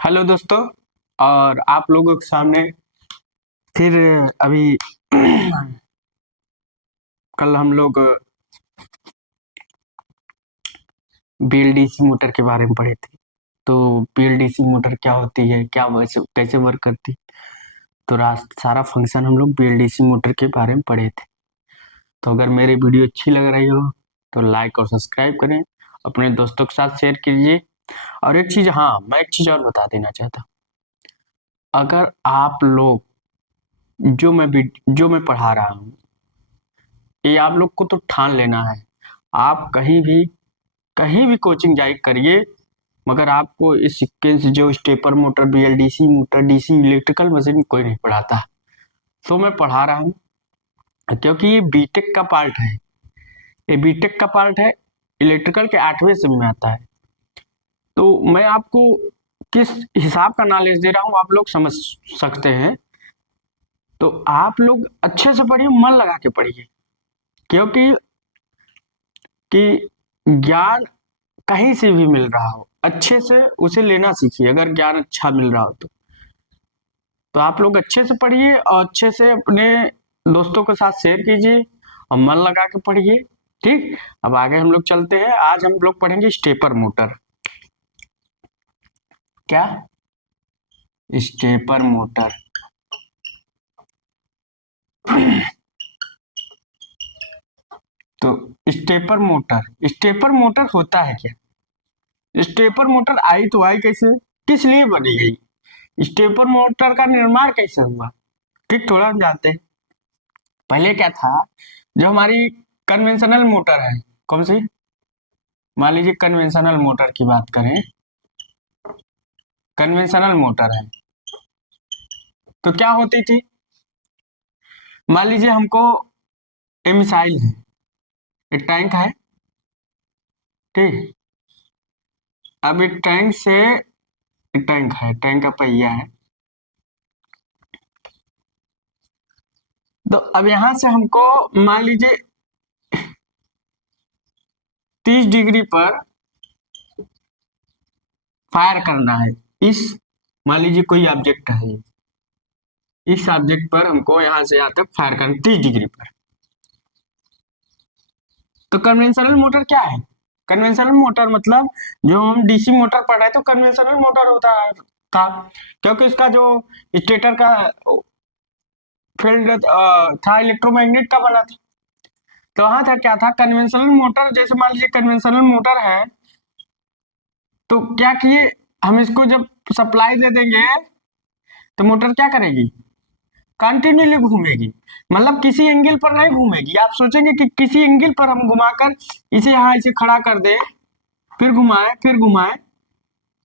Hello दोस्तों। और आप लोगों के सामने फिर अभी कल हम लोग बीएलडीसी मोटर के बारे में पढ़े थे। तो बीएलडीसी मोटर क्या होती है, क्या वैसे कैसे वर्क करती है, तो सारा फंक्शन हम लोग बीएलडीसी मोटर के बारे में पढ़े थे। तो अगर मेरी वीडियो अच्छी लग रही हो तो लाइक और सब्सक्राइब करें, अपने दोस्तों के साथ शेयर कीजिए। और एक चीज़, हाँ, मैं एक चीज़ और बता देना चाहता हूँ। अगर आप लोग जो मैं पढ़ा रहा हूँ, ये आप लोग को तो ठान लेना है। आप कहीं भी कोचिंग जाए करिए, मगर आपको इस सीक्वेंस जो stepper motor, BLDC motor, DC electrical machine कोई नहीं पढ़ाता। तो मैं पढ़ा रहा हूँ क्योंकि ये बीटेक का पार्ट है। ये बीटेक का पार्ट है, इलेक्ट्रिकल के 8वें सेम में आता है। तो मैं आपको किस हिसाब का नॉलेज दे रहा हूँ आप लोग समझ सकते हैं। तो आप लोग अच्छे से पढ़िए, मन लगा के पढ़िए, क्योंकि कि ज्ञान कहीं से भी मिल रहा हो, अच्छे से उसे लेना सीखिए। अगर ज्ञान अच्छा मिल रहा हो तो आप लोग अच्छे से पढ़िए और अच्छे से अपने दोस्तों के साथ शेयर कीजिए और मन लगा के पढ़िए। ठीक, अब आगे हम लोग चलते हैं। आज हम लोग पढ़ेंगे स्टेपर मोटर। क्या? Stepper motor. तो स्टेपर मोटर होता है क्या? स्टेपर मोटर आई तो आई कैसे, किस लिए बनी गई, स्टेपर मोटर का निर्माण कैसे हुआ? ठीक, थोड़ा हम जानते हैं। पहले क्या था, जो हमारी कन्वेंशनल मोटर है, कौन सी, मान लीजिए कन्वेंशनल मोटर की बात करें, कन्वेंशनल मोटर है तो क्या होती थी। मान लीजिए हमको ये मिसाइल है, एक टैंक है, ठीक। अब एक टैंक से, एक टैंक है, टैंक का पहिया है। तो अब यहां से हमको मान लीजिए 30 डिग्री पर फायर करना है। इस, मान लीजिए कोई ऑब्जेक्ट है, इस ऑब्जेक्ट पर हमको यहां से यहां तक फायर करना 30 डिग्री पर। तो कन्वेंशनल मोटर क्या है? कन्वेंशनल मोटर मतलब, जो हम डीसी मोटर पढ़ रहे तो कन्वेंशनल मोटर होता था, क्योंकि इसका जो स्टेटर का फील्ड था इलेक्ट्रोमैग्नेट का बना था। तो वहां था, क्या था, कन्वेंशनल मोटर। जैसे मान लीजिए कन्वेंशनल मोटर है, तो क्या किए, हम इसको जब सप्लाई दे देंगे तो मोटर क्या करेगी, कंटिन्यूली घूमेगी। मतलब किसी एंगल पर नहीं घूमेगी। आप सोचेंगे कि किसी एंगल पर हम घुमाकर इसे यहाँ इसे खड़ा कर दे, फिर घुमाए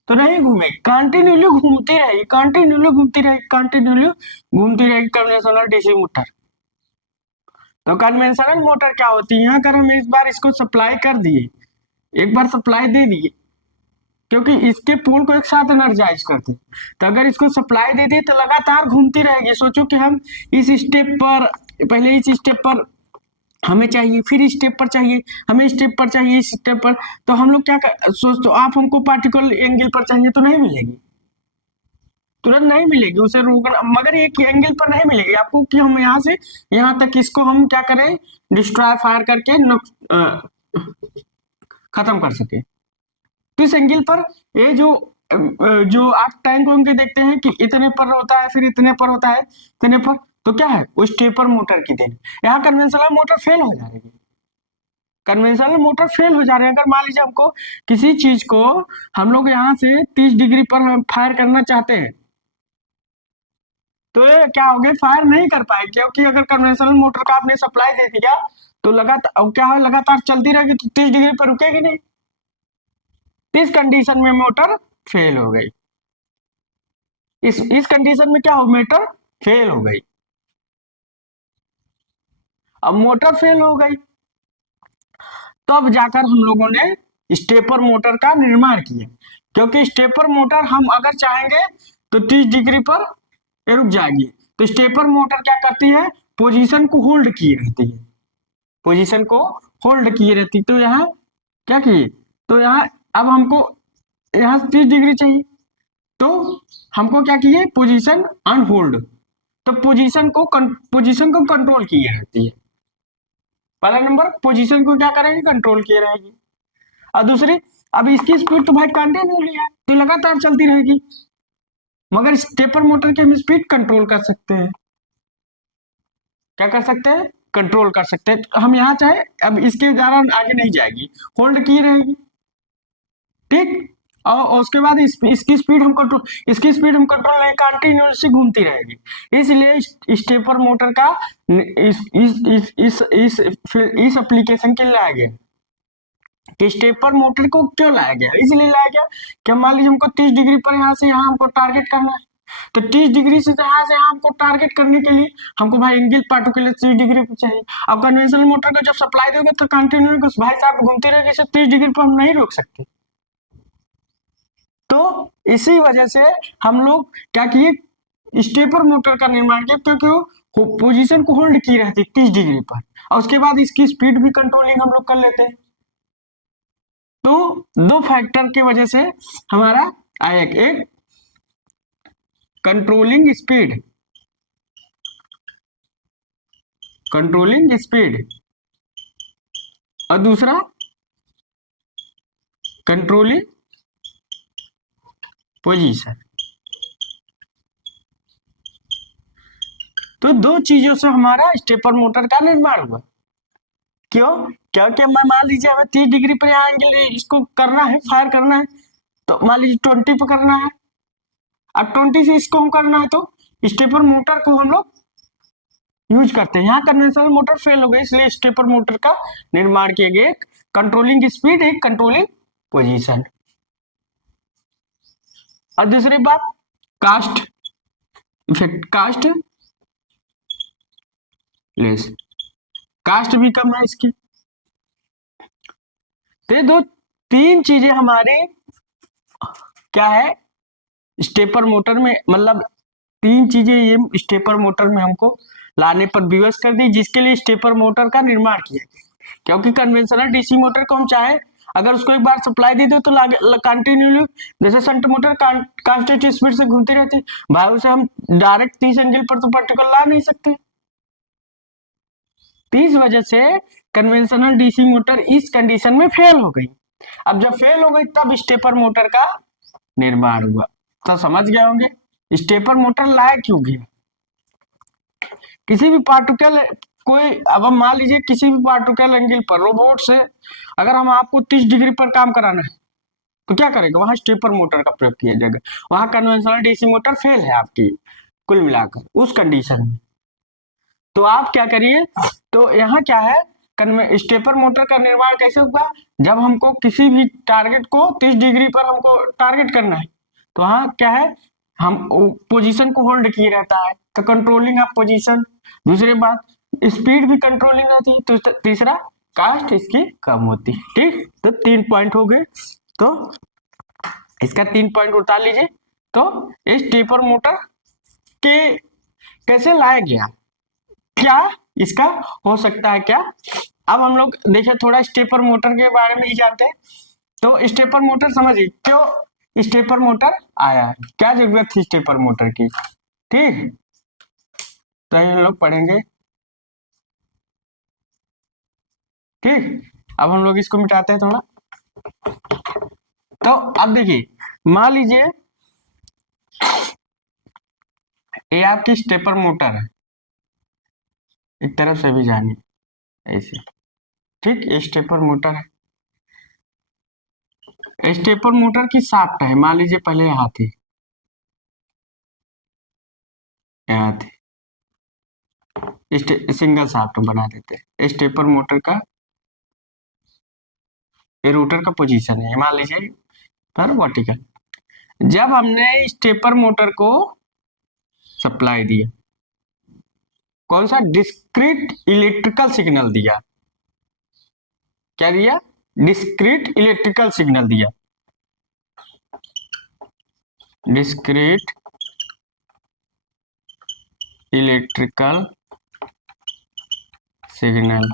तो नहीं घूमेगी, कंटिन्यूली घूमती रहेगी, कंटिन्यूली घूमती रहेगी, कंटिन्यूली घूमती रहेगी कन्वेंशनल डीसी मोटर। तो कन्वेंशनल मोटर क्या होती है, अगर हम इस बार इसको सप्लाई कर दिए, एक बार सप्लाई दे दिए, क्योंकि इसके पोल को एक साथ एनर्जाइज करते हैं, तो अगर इसको सप्लाई दे दिए तो लगातार घूमती रहेगी। सोचो कि हम इस स्टेप पर, पहले इस स्टेप पर हमें चाहिए, फिर इस स्टेप पर चाहिए, हमें स्टेप पर चाहिए, इस स्टेप पर, तो हम लोग क्या कर सोच, तो आप हमको पार्टिकुलर एंगल पर चाहिए तो नहीं मिलेगी, तुरंत नहीं मिलेगी, उसे रोकना, मगर एक एंगल पर नहीं मिलेगी आपको कि हम यहाँ से यहाँ तक इसको हम क्या करें, डिस्ट्रॉय फायर करके खत्म कर सके। तो इस एंगल पर ये जो आप टैंक वैंक के देखते हैं कि इतने पर होता है, फिर इतने पर होता है, इतने पर, तो क्या है, वो स्टेपर मोटर की देन। यहाँ कन्वेंशनल मोटर फेल हो जाएगी, कन्वेंशनल मोटर फेल हो जा रहे हैं। अगर मान लीजिए हमको किसी चीज को, हम लोग यहाँ से 30 डिग्री पर हम फायर करना चाहते हैं, तो ये क्या हो गया, फायर नहीं कर पाए, क्योंकि अगर कन्वेंशनल मोटर का आपने सप्लाई दे दिया तो लगातार, अब क्या है, लगातार चलती रहेगी तो 30 डिग्री पर रुकेगी नहीं। इस कंडीशन में मोटर फेल हो गई। इस कंडीशन में क्या हो, मोटर फेल हो गई। अब मोटर फेल हो गई, तब जाकर हम लोगों ने स्टेपर मोटर का निर्माण किया, क्योंकि स्टेपर मोटर हम अगर चाहेंगे तो 30 डिग्री पर ये रुक जाएगी। तो स्टेपर मोटर क्या करती है, पोजीशन को होल्ड किए रहती है, पोजीशन को होल्ड किए रहती। तो यहाँ क्या किए, तो यहाँ अब हमको यहाँ 30 डिग्री चाहिए, तो हमको क्या किए, पोजीशन ऑन होल्ड, तो पोजीशन को कंट्रोल किए रहती है। पहला नंबर, पोजीशन को क्या करेगी, कंट्रोल किए रहेगी। और दूसरी, अब इसकी स्पीड तो भाई कंटिन्यूली है, तो लगातार चलती रहेगी, मगर स्टेपर मोटर की हम स्पीड कंट्रोल कर सकते हैं। क्या कर सकते हैं, कंट्रोल कर सकते हैं। तो हम यहाँ चाहे, अब इसके द्वारा आगे नहीं जाएगी, होल्ड की रहेगी, ठीक। और उसके बाद इसकी स्पीड हम कंट्रोल नहीं, कंटिन्यूसली घूमती रहेगी। इसलिए स्टेपर मोटर का इस एप्लीकेशन के लिए लाया गया कि स्टेपर मोटर को क्यों लाया गया, इसलिए लाया गया कि मान लीजिए हमको 30 डिग्री पर यहाँ से यहाँ हमको टारगेट करना है, तो 30 डिग्री से यहाँ से यहाँ हमको टारगेट करने के लिए हमको भाई एंगल पार्टो के लिए 30 डिग्री पर चाहिए। अब कन्वेंशनल मोटर को जब सप्लाई दोगे तो कंटिन्यू भाई साहब घूमती रहेगी, इसे 30 डिग्री पर हम नहीं रोक सकते। तो इसी वजह से हम लोग क्या किए, स्टेपर मोटर का निर्माण किया, क्योंकि वो पोजीशन को होल्ड की रहती 30 डिग्री पर, और उसके बाद इसकी स्पीड भी कंट्रोलिंग हम लोग कर लेते हैं। तो दो फैक्टर की वजह से हमारा आया, एक कंट्रोलिंग स्पीड और दूसरा कंट्रोलिंग पोजीशन। तो दो चीजों से हमारा स्टेपर मोटर का निर्माण हुआ। क्यों, क्योंकि मान लीजिए हमें 30 डिग्री पर यहाँ एंगल इसको करना है, फायर करना है, तो मान लीजिए 20 पे करना है, अब 20 से इसको हम करना है, तो स्टेपर मोटर को हम लोग यूज करते हैं। यहाँ कन्वेंशनल मोटर फेल हो गई, इसलिए स्टेपर मोटर का निर्माण किया गया, एक कंट्रोलिंग स्पीड, एक कंट्रोलिंग पोजीशन। और दूसरी बात, कास्ट इफेक्ट, कास्ट भी कम है इसकी। तो दो तीन चीजें हमारे क्या है स्टेपर मोटर में, मतलब तीन चीजें ये स्टेपर मोटर में हमको लाने पर विवश कर दी, जिसके लिए स्टेपर मोटर का निर्माण किया गया। क्योंकि कन्वेंशनल डीसी मोटर को हम चाहे अगर उसको एक बार सप्लाई दे दो तो कंटिन्यूली, जैसे शंट मोटर कांस्टेंट स्पीड से घूमती रहती भाई, उसे हम डायरेक्ट 30 एंगल पर तो पर्टिकुलर ला नहीं सकते। इस वजह से कन्वेंशनल डीसी मोटर इस कंडीशन में फेल हो गई। अब जब फेल हो गई तब स्टेपर मोटर का निर्माण हुआ। तो समझ गए होंगे स्टेपर मोटर लाया क्यों गया। किसी भी पार्टिकल कोई, अब हम मान लीजिए किसी भी पार्टिकल एंगल पर रोबोट से अगर हम आपको 30 डिग्री पर काम कराना है तो क्या करेगा, वहां स्टेपर मोटर का प्रयोग किया जाएगा। वहां कन्वेंशनल डीसी मोटर फेल है आपकी कुल मिलाकर उस कंडीशन में। तो आप क्या करिए, तो यहाँ क्या है, स्टेपर मोटर का निर्माण कैसे होगा, जब हमको किसी भी टारगेट को 30 डिग्री पर हमको टारगेट करना है, तो वहाँ क्या है, हम पोजीशन को होल्ड किए रहता है, तो कंट्रोलिंग ऑफ पोजीशन। दूसरी बात, स्पीड भी कंट्रोलिंग रहती है। तो तीसरा, कास्ट इसकी कम होती है। ठीक, तो 3 पॉइंट हो गए, तो इसका 3 पॉइंट उतार लीजिए। तो इस स्टेपर मोटर के कैसे लाया गया, क्या इसका हो सकता है क्या। अब हम लोग देखिए थोड़ा स्टेपर मोटर के बारे में ही जानते हैं। तो स्टेपर मोटर समझिए, क्यों स्टेपर मोटर आया है, क्या जरूरत थी स्टेपर मोटर की। ठीक, तो हम लोग पढ़ेंगे। ठीक, अब हम लोग इसको मिटाते हैं थोड़ा। तो अब देखिए, मान लीजिए ये आपकी स्टेपर मोटर है, एक तरफ से भी जानिए ऐसे। ठीक, ये स्टेपर मोटर है, स्टेपर मोटर की शाफ्ट है, मान लीजिए पहले यहाँ थी, यहाँ थी, सिंगल शाफ्ट बना देते हैं। स्टेपर मोटर का ये रोटर का पोजीशन है, मान लीजिए पर वर्टिकल। जब हमने स्टेपर मोटर को सप्लाई दिया, कौन सा, डिस्क्रीट इलेक्ट्रिकल सिग्नल दिया, क्या दिया, डिस्क्रीट इलेक्ट्रिकल सिग्नल दिया, डिस्क्रीट इलेक्ट्रिकल सिग्नल,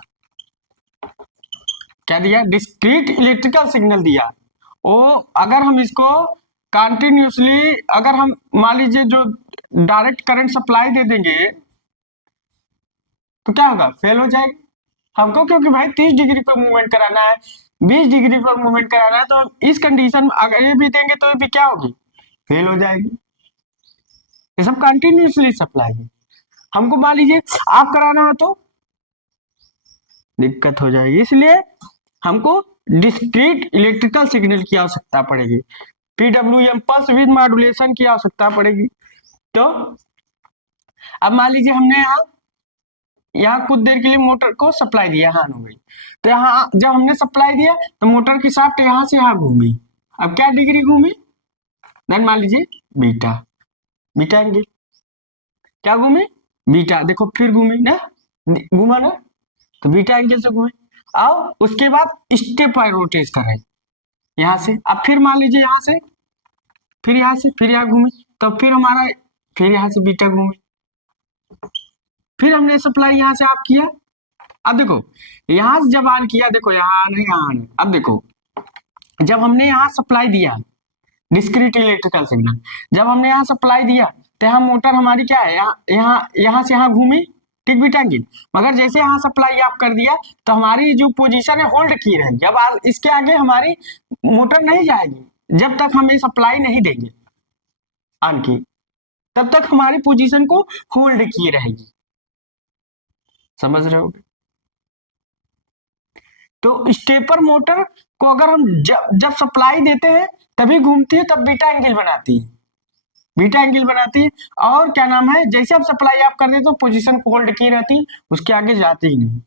क्या दिया, डिस्क्रीट इलेक्ट्रिकल सिग्नल दिया। ओ अगर हम इसको कंटिन्यूसली अगर हम मान लीजिए जो डायरेक्ट करंट सप्लाई दे देंगे तो क्या होगा, फेल हो जाएगा हमको, क्योंकि भाई 30 डिग्री पर मूवमेंट कराना है, 20 डिग्री पर मूवमेंट कराना है, तो इस कंडीशन में अगर ये भी देंगे तो ये भी क्या होगी, फेल हो जाएगी। ये सब कंटिन्यूसली सप्लाई है। हमको मान लीजिए आप कराना है तो दिक्कत हो जाएगी, इसलिए हमको डिस्क्रीट इलेक्ट्रिकल सिग्नल की आवश्यकता पड़ेगी, पीडब्ल्यूएम पल्स विद मॉड्यूलेशन की आवश्यकता पड़ेगी। तो अब मान लीजिए हमने यहाँ कुछ देर के लिए मोटर को सप्लाई दिया, यहाँ हो गई, तो यहाँ जब हमने सप्लाई दिया तो मोटर की शाफ्ट यहाँ से यहाँ घूमी, अब क्या डिग्री घूमी, देन मान लीजिए बीटा, बीटा एंगल क्या घूमी, बीटा, देखो फिर घूमी ना, घूमा ना, तो बीटा एंगल से घूमे। अब उसके बाद स्टेप वाइज रोटेट कर रहे यहाँ से, अब फिर मान लीजिए यहाँ से, फिर यहाँ से, फिर यहाँ घूमी, तो फिर हमारा फिर यहाँ से बीटा घूमी, फिर हमने सप्लाई यहाँ से आप किया। अब देखो यहाँ से जब ऑन किया, देखो यहाँ ऑन है, यहाँ ऑन है। अब देखो जब हमने यहाँ सप्लाई दिया डिस्क्रीट इलेक्ट्रिकल सिग्नल, जब हमने यहाँ सप्लाई दिया तो यहाँ मोटर हमारी क्या है, यहाँ से यहाँ घूमी, ठीक बीटा एंगल, मगर जैसे यहाँ सप्लाई आप कर दिया तो हमारी जो पोजीशन है होल्ड की रहेगी। अब इसके आगे हमारी मोटर नहीं जाएगी जब तक हम ये सप्लाई नहीं देंगे ऑन की, तब तक हमारी पोजीशन को होल्ड की रहेगी, समझ रहे हो। तो स्टेपर मोटर को अगर हम जब सप्लाई देते हैं तभी घूमती है, तब बीटा एंगल बनाती है, बीटा एंगल बनाती है। और क्या नाम है, जैसे आप सप्लाई आप कर देते तो पोजीशन को होल्ड की रहती है, उसके आगे जाती ही नहीं।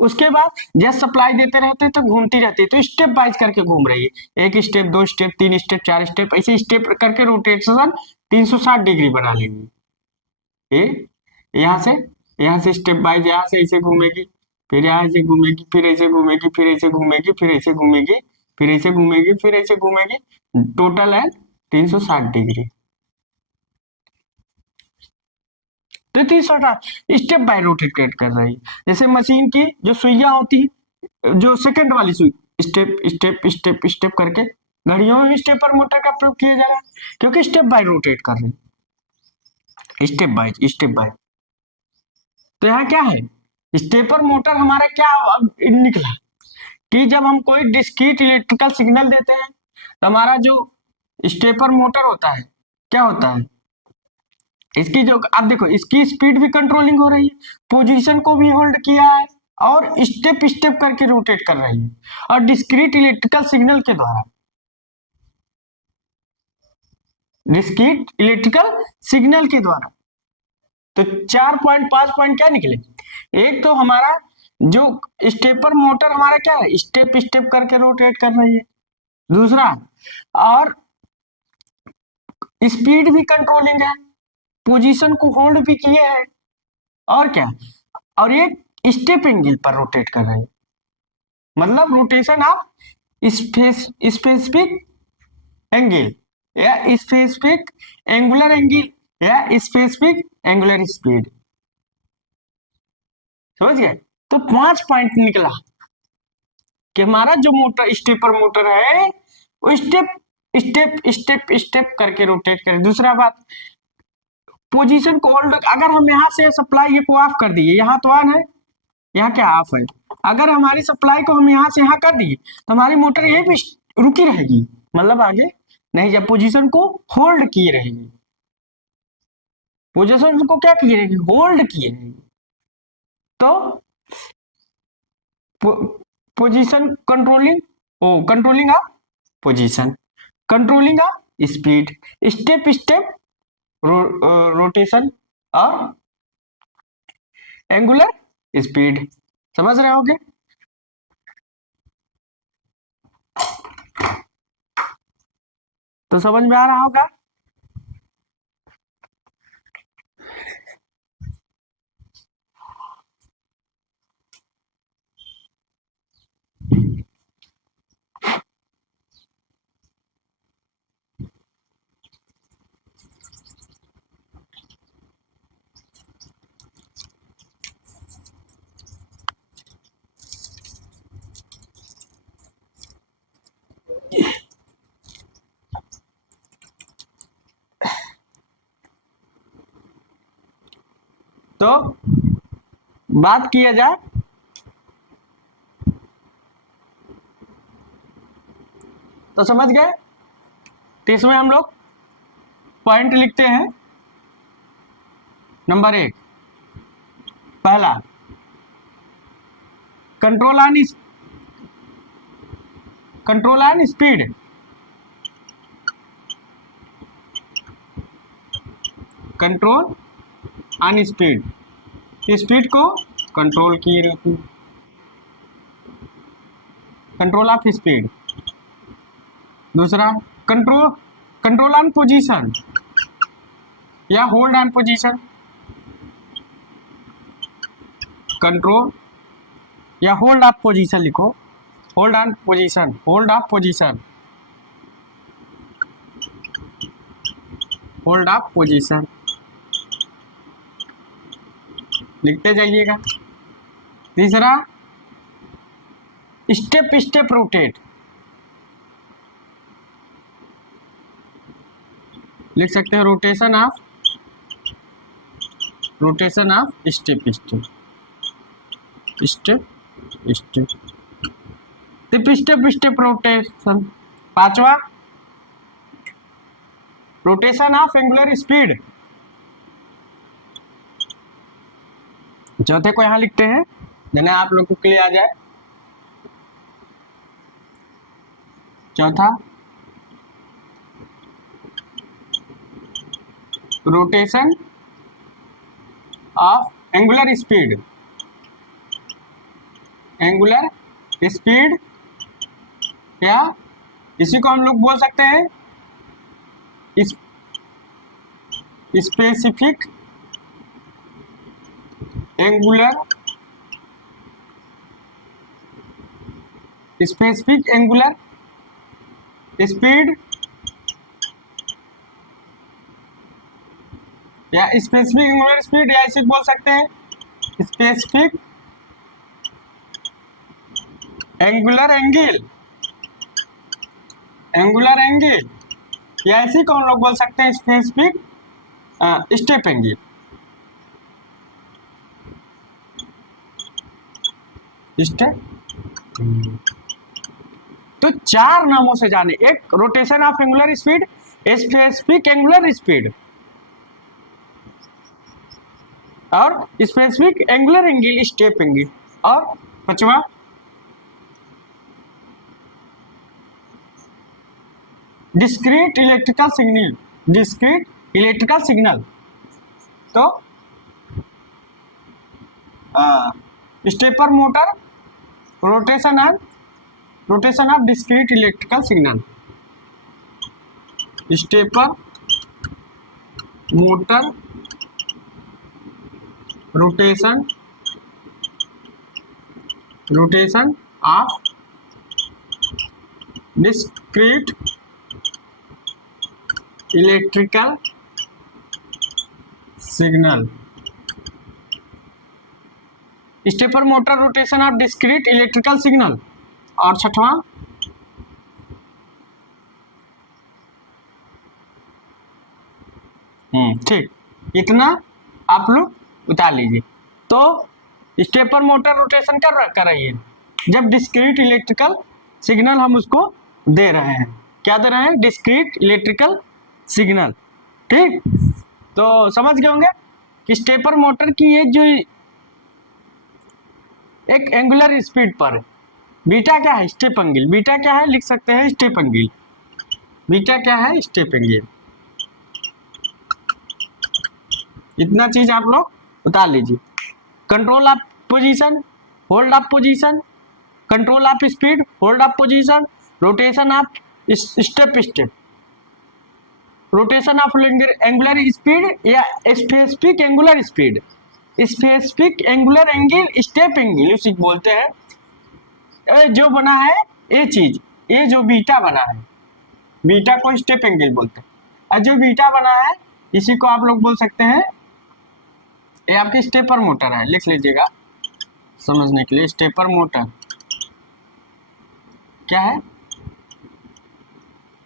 उसके बाद जब सप्लाई देते रहते तो घूमती रहती है, तो स्टेप वाइज करके घूम रही है, एक स्टेप, दो स्टेप, तीन स्टेप, चार स्टेप, ऐसे स्टेप करके रोटेशन 360 डिग्री बना लेंगे। यहाँ से स्टेप बाय यहाँ से ऐसे घूमेगी, फिर यहाँ ऐसे घूमेगी, फिर ऐसे घूमेगी, फिर ऐसे घूमेगी, फिर ऐसे घूमेगी, फिर ऐसे घूमेगी, फिर ऐसे घूमेगी, टोटल है 360 डिग्री। तो 360 स्टेप बाय रोटेट कर रही है। जैसे मशीन की जो सुइयां होती है, जो सेकंड वाली सुई, स्टेप स्टेप स्टेप स्टेप करके, घड़ियों में भी स्टेपर मोटर का प्रयोग किया जा रहा है, क्योंकि स्टेप बाय रोटेट कर रही है, स्टेप बाय स्टेप बाय। तो यहाँ क्या है, स्टेपर मोटर हमारा क्या निकला कि जब हम कोई डिस्क्रीट इलेक्ट्रिकल सिग्नल देते हैं तो हमारा जो स्टेपर मोटर होता है क्या होता है, इसकी जो आप देखो इसकी स्पीड भी कंट्रोलिंग हो रही है, पोजीशन को भी होल्ड किया है, और स्टेप स्टेप करके रोटेट कर रही है, और डिस्क्रीट इलेक्ट्रिकल सिग्नल के द्वारा, डिस्क्रीट इलेक्ट्रिकल सिग्नल के द्वारा। तो 4.5 पॉइंट क्या निकले, एक तो हमारा जो स्टेपर मोटर हमारा क्या है, स्टेप स्टेप करके रोटेट कर रही है, दूसरा और स्पीड भी कंट्रोलिंग है, पोजीशन को होल्ड भी किए हैं, और क्या, और एक स्टेप एंगल पर रोटेट कर रहे हैं, मतलब रोटेशन ऑफ स्पेसिफिक एंगल या स्पेसिफिक एंगुलर एंगल या स्पेसिफिक एंगुलर स्पीड, समझ गए। तो 5 पॉइंट निकला कि हमारा जो मोटर स्टेपर मोटर है वो स्टेप स्टेप स्टेप स्टेप करके रोटेट करे। दूसरा बात, पोजीशन को होल्ड, अगर हम यहाँ से सप्लाई ये को ऑफ कर दिए, यहाँ तो ऑन है, यहाँ क्या ऑफ है, अगर हमारी सप्लाई को हम यहाँ से यहाँ कर दिए तो हमारी मोटर यही भी रुकी रहेगी, मतलब आगे नहीं, जब पोजीशन को होल्ड किए रहेगी, पोजीशन को क्या किए रहेगी, होल्ड किए रहेगी। तो पोजीशन कंट्रोलिंग, ओ controlling of position, controlling of speed, step step rotation और एंगुलर स्पीड, समझ रहे होगे। तो समझ में आ रहा होगा। तो बात किया जाए तो समझ गए। तो इसमें हम लोग पॉइंट लिखते हैं। नंबर 1, पहला control on speed. Control on speed, speed को कंट्रोल किए रहती है। Control of speed. दूसरा कंट्रोल ऑन पोजीशन या होल्ड ऑन पोजीशन। कंट्रोल या होल्ड ऑफ पोजीशन लिखो। Hold on position, hold of position, hold of position लिखते जाइएगा। तीसरा स्टेप स्टेप रोटेट, लिख सकते हैं rotation of step step step step step step rotation. पांचवा रोटेशन ऑफ एंगुलर स्पीड। चौथे को यहां लिखते हैं जिन्हें आप लोग को क्लियर आ जाए। चौथा rotation of angular speed. Angular speed या इसी को हम लोग बोल सकते हैं स्पेसिफिक एंगुलर स्पीड या स्पेसिफिक एंगुलर स्पीड, या इसे बोल सकते हैं स्पेसिफिक एंगुलर एंगल, या इसी को हम लोग बोल सकते हैं स्पेसिफिक स्टेप एंगल। तो चार नामों से जाने, एक rotation of angular speed, specific angular speed और specific angular angle step angle. और पांचवा डिस्क्रीट इलेक्ट्रिकल सिग्नल। तो stepper motor rotation of discrete electrical signal. Stepper motor rotation of discrete electrical signal. Stepper motor rotation of discrete electrical signal. और छठवां ठीक, इतना आप लोग उतार लीजिए। तो स्टेपर मोटर रोटेशन कर रही है जब डिस्क्रीट इलेक्ट्रिकल सिग्नल हम उसको दे रहे हैं। क्या दे रहे हैं? Discrete electrical signal. ठीक, तो समझ गए होंगे कि स्टेपर मोटर की ये जो एक एंगुलर स्पीड पर बीटा क्या है? Step angle. बीटा क्या है? लिख सकते हैं स्टेप एंगल। बीटा क्या है? Step angle. इतना चीज आप लोग उतार लीजिए। Control of position, hold of position, control of speed, hold of position, rotation of step step, rotation of angular speed या specific angular speed, specific angular angle step angle उसी बोलते हैं। जो बना है ये चीज, ये जो बीटा बना है, बीटा को स्टेप एंगल बोलते हैं। और जो बीटा बना है इसी को आप लोग बोल सकते हैं, ये आपकी स्टेपर मोटर है। लिख लीजिएगा समझने के लिए। स्टेपर मोटर क्या है?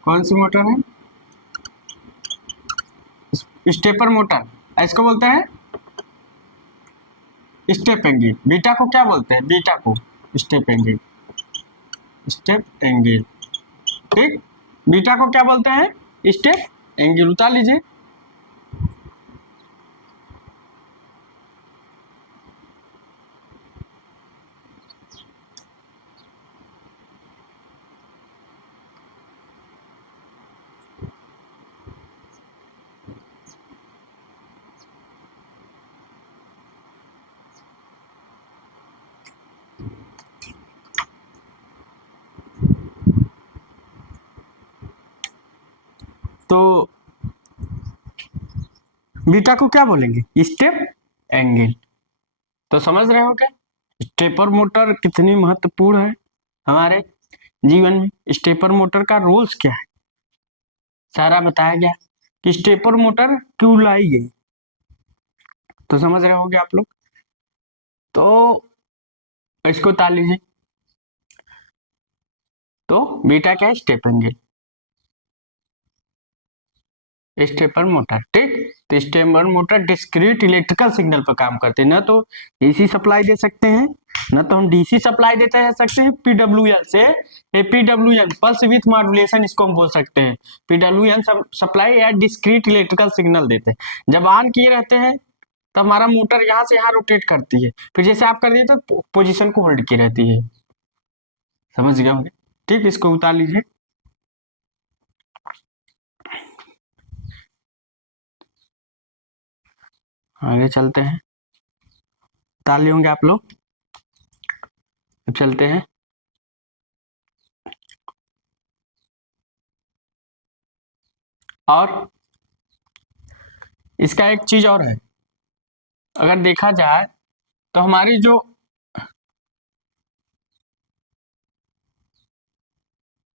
कौन सी मोटर है? Stepper motor. इसको बोलते हैं स्टेप एंगल। बीटा को क्या बोलते हैं? बीटा को स्टेप एंगल, स्टेप एंगल। ठीक, बीटा को क्या बोलते हैं? Step angle. उतार लीजिए। तो बीटा को क्या बोलेंगे? Step angle. तो समझ रहे हो क्या स्टेपर मोटर कितनी महत्वपूर्ण है हमारे जीवन में? स्टेपर मोटर का रोल्स क्या है सारा बताया गया कि स्टेपर मोटर क्यों लाई गई। तो समझ रहे होगे आप लोग। तो इसको उतार लीजिए। तो बीटा क्या है? Step angle, stepper motor. ठीक, तो stepper motor discrete electrical signal पर काम करते हैं। न तो एसी सप्लाई दे सकते हैं, न तो हम डीसी सप्लाई देते रह सकते हैं। पीडब्ल्यूएन से, पीडब्ल्यूएन पल्स विथ मॉड्यूलेशन इसको हम बोल सकते हैं। पीडब्ल्यूएन सप्लाई या डिस्क्रीट इलेक्ट्रिकल सिग्नल देते हैं। जब ऑन किए रहते हैं तब हमारा मोटर यहाँ से यहाँ रोटेट करती है, फिर जैसे आप कर दिए तो पोजीशन को होल्ड की रहती है। समझ गए होंगे। ठीक, इसको उतार लीजिए। आगे चलते हैं। उतार लिए होंगे आप लोग। अब चलते हैं। और इसका एक चीज और है, अगर देखा जाए तो हमारी जो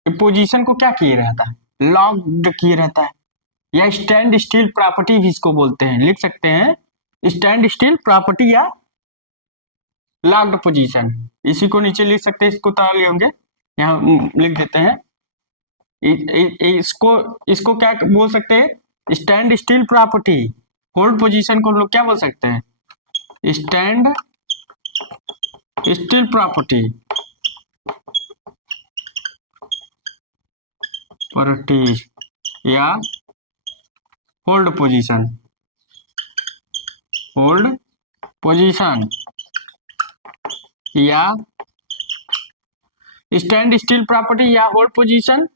पोजीशन को क्या किए रहता है? लॉक्ड किए रहता है, या स्टैंड स्टिल प्रॉपर्टी भी इसको बोलते हैं। लिख सकते हैं स्टैंड स्टिल प्रॉपर्टी या लॉक्ड पोजीशन। इसी को नीचे लिख सकते हैं, इसको उतार लिए होंगे। यहाँ लिख देते हैं। इसको इसको क्या बोल सकते हैं? Stand still property. Hold position को हम लोग क्या बोल सकते हैं? स्टैंड स्टिल प्रॉपर्टी, प्रॉपर्टी या होल्ड पोजीशन, होल्ड पोजीशन या स्टैंड स्टिल प्रॉपर्टी या होल्ड पोजीशन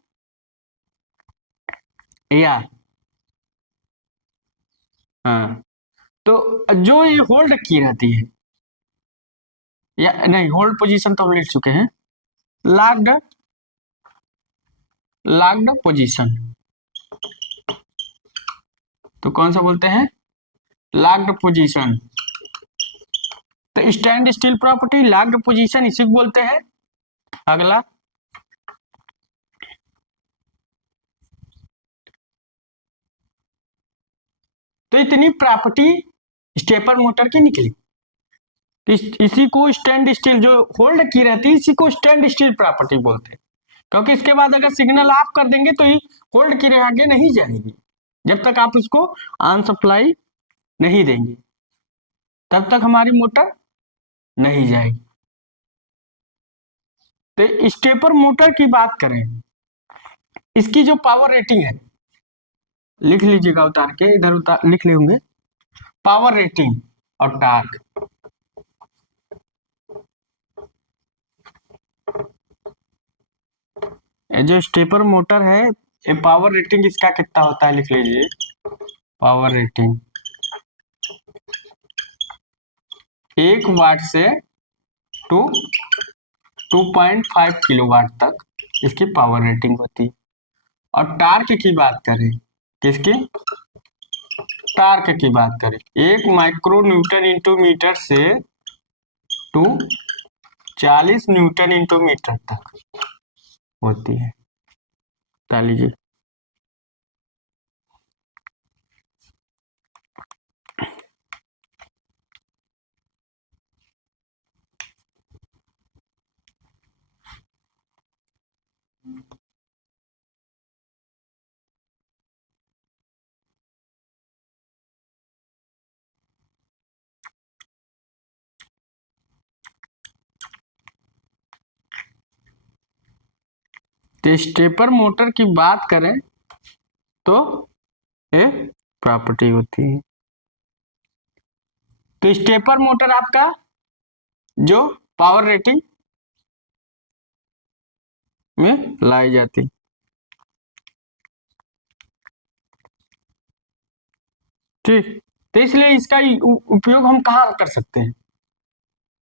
या हाँ। तो जो ये होल्ड की रहती है, या नहीं, होल्ड पोजीशन तो हम लिख चुके हैं। लॉक्ड, लॉक्ड पोजीशन तो कौन सा बोलते हैं? Locked position. तो stand still property, locked position, इसी को बोलते हैं। अगला, तो इतनी प्रॉपर्टी स्टेपर मोटर की निकली। तो इसी को स्टैंड स्टिल, जो होल्ड की रहती है, इसी को स्टैंड स्टिल प्रॉपर्टी बोलते हैं। क्योंकि इसके बाद अगर सिग्नल ऑफ कर देंगे तो ये होल्ड की रह आगे नहीं जाएगी। जब तक आप इसको ऑन सप्लाई नहीं देंगे तब तक हमारी मोटर नहीं जाएगी। तो स्टेपर मोटर की बात करें, इसकी जो पावर रेटिंग है, लिख लीजिएगा उतार के, इधर उतार लिख ले होंगे। पावर रेटिंग और टार्क, ये जो स्टेपर मोटर है, ये पावर रेटिंग इसका कितना होता है लिख लीजिए। पावर रेटिंग 1 वाट से टू 2.5 किलोवाट तक इसकी पावर रेटिंग होती है। और टार्क की बात करें, किसकी? टार्क की बात करें, 1 माइक्रो न्यूटन इंटू मीटर से टू 40 न्यूटन इंटू मीटर तक होती है। बता लीजिए। तो स्टेपर मोटर की बात करें तो ये प्रॉपर्टी होती है। तो स्टेपर मोटर आपका जो पावर रेटिंग में लाई जाती, ठीक। तो इसलिए इसका उपयोग हम कहाँ कर सकते हैं,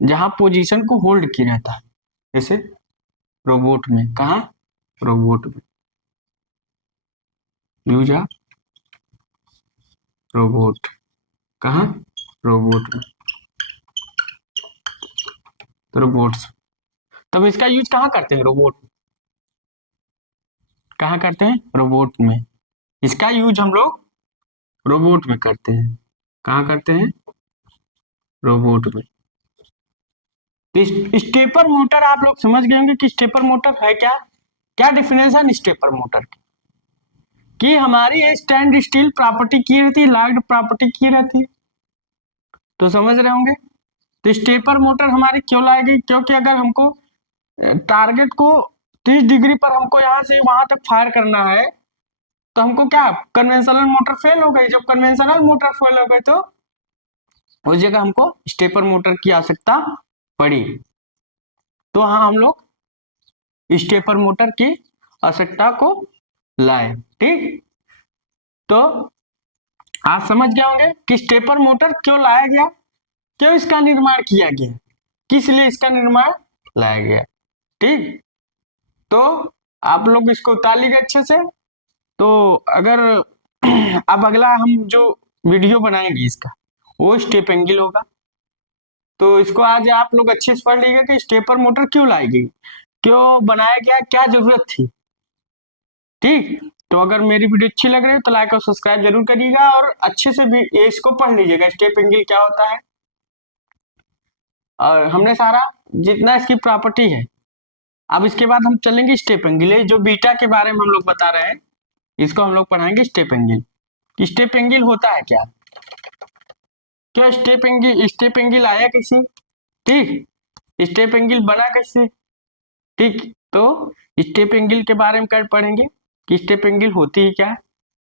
जहां पोजीशन को होल्ड किया रहता है, जैसे रोबोट में। कहा? रोबोट में यूज ऑफ रोबोट। कहा? रोबोट में। तो रोबोट्स, तब इसका यूज कहाँ करते हैं? रोबोट। कहाँ करते हैं? रोबोट में। इसका यूज हम लोग रोबोट में करते हैं। कहाँ करते हैं? रोबोट में। तो स्टेपर मोटर आप लोग समझ गए होंगे कि स्टेपर मोटर है क्या। क्या डिफिनेशन स्टेपर मोटर की? कि हमारी स्टैंड स्टिल प्रॉपर्टी की रहती है, लॉक्ड प्रॉपर्टी की रहती है। तो समझ रहे होंगे। तो स्टेपर मोटर हमारी क्यों लाएगी? क्योंकि अगर हमको टारगेट को 30 डिग्री पर हमको यहाँ से वहां तक फायर करना है, तो हमको क्या, कन्वेंशनल मोटर फेल हो गई। जब कन्वेंशनल मोटर फेल हो गई तो उस जगह हमको स्टेपर मोटर की आवश्यकता पड़ी। तो हाँ, हम लोग स्टेपर मोटर की आवश्यकता को लाए, ठीक। तो आप समझ गए होंगे कि स्टेपर मोटर क्यों लाया गया, क्यों इसका निर्माण किया गया, किस लिए इसका निर्माण लाया गया, ठीक। तो आप लोग इसको उतार लीजिए अच्छे से। तो अगर अब अगला हम जो वीडियो बनाएंगे इसका, वो स्टेप एंगल होगा। तो इसको आज आप लोग अच्छे से पढ़ लीजिए कि स्टेपर मोटर क्यों लाई गई, क्यों बनाया गया, क्या जरूरत थी, ठीक। तो अगर मेरी वीडियो अच्छी लग रही है तो लाइक और सब्सक्राइब जरूर करिएगा, और अच्छे से भी इसको पढ़ लीजिएगा स्टेप एंगल क्या होता है। और हमने सारा जितना इसकी प्रॉपर्टी है, अब इसके बाद हम चलेंगे स्टेप एंगल। जो बीटा के बारे में हम लोग बता रहे हैं, इसको हम लोग पढ़ाएंगे स्टेप एंगल। स्टेप एंगल होता है क्या, क्या स्टेप एंगल आया कैसे, ठीक। स्टेप एंगल बना कैसे, ठीक। तो स्टेप एंगल के बारे में कल पढ़ेंगे कि स्टेप एंगल होती है क्या,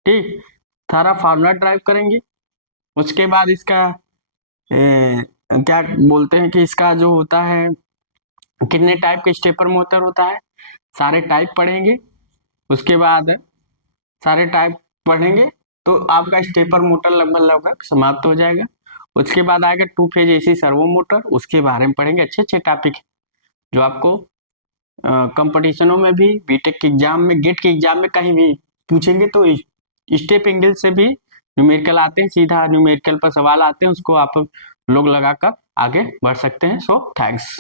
ठीक। सारा फार्मूला ड्राइव करेंगे। उसके बाद इसका क्या बोलते हैं कि इसका जो होता है, कितने टाइप के स्टेपर मोटर होता है, सारे टाइप पढ़ेंगे। उसके बाद सारे टाइप पढ़ेंगे तो आपका स्टेपर मोटर लगभग लगभग समाप्त हो जाएगा। उसके बाद आएगा 2 फेज एसी सर्वो मोटर, उसके बारे में पढ़ेंगे। अच्छे अच्छे टॉपिक जो आपको कंपटीशनों में भी, बीटेक के एग्जाम में, गेट के एग्जाम में कहीं भी पूछेंगे। तो स्टेप एंगल से भी न्यूमेरिकल आते हैं, सीधा न्यूमेरिकल पर सवाल आते हैं, उसको आप लोग लगाकर आगे बढ़ सकते हैं। So thanks.